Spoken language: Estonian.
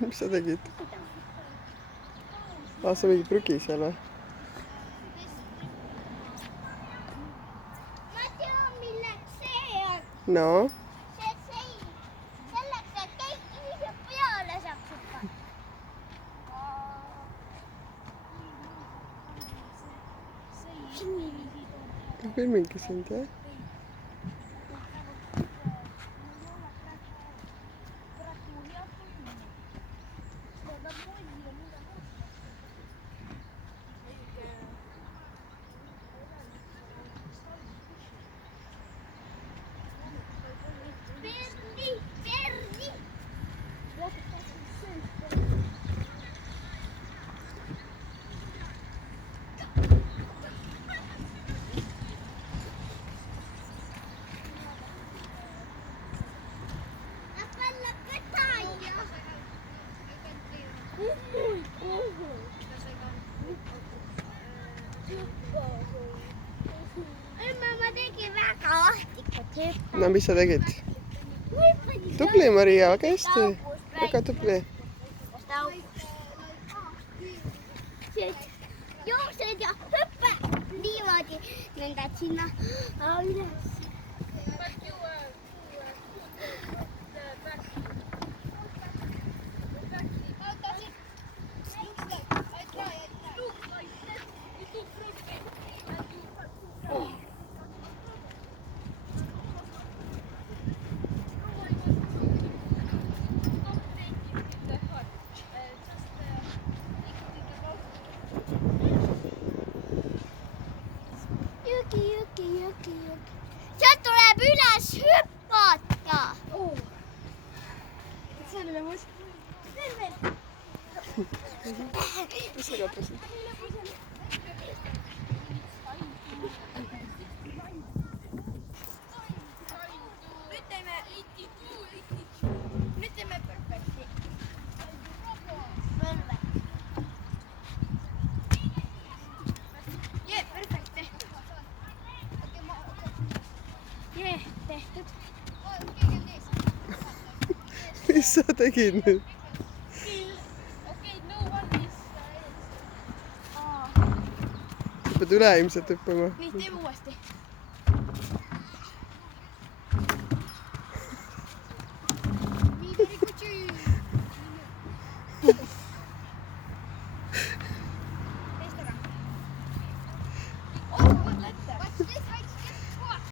Mis sa tegid? Sa mingi prügi seal või? Ma tean, milleks see on. No? See sein. Selleks, et kõik ise peale saaks hüppata. Filmingi sind, jah? Ma tegin väga ahtikut hüppa. No mis sa tegid? Tubli, Maria, väga hästi. Väga tubli. Jooksed ja hüppe niimoodi lendad sinna üles. Jõgi. Sealt tuleb üles hüpata. Mis sa katsusid? Nüüd teeme perfekti. Tehtud. Mis sa tegid nüüd? Pead üle ilmselt hüppama. Nii, teeme uuesti.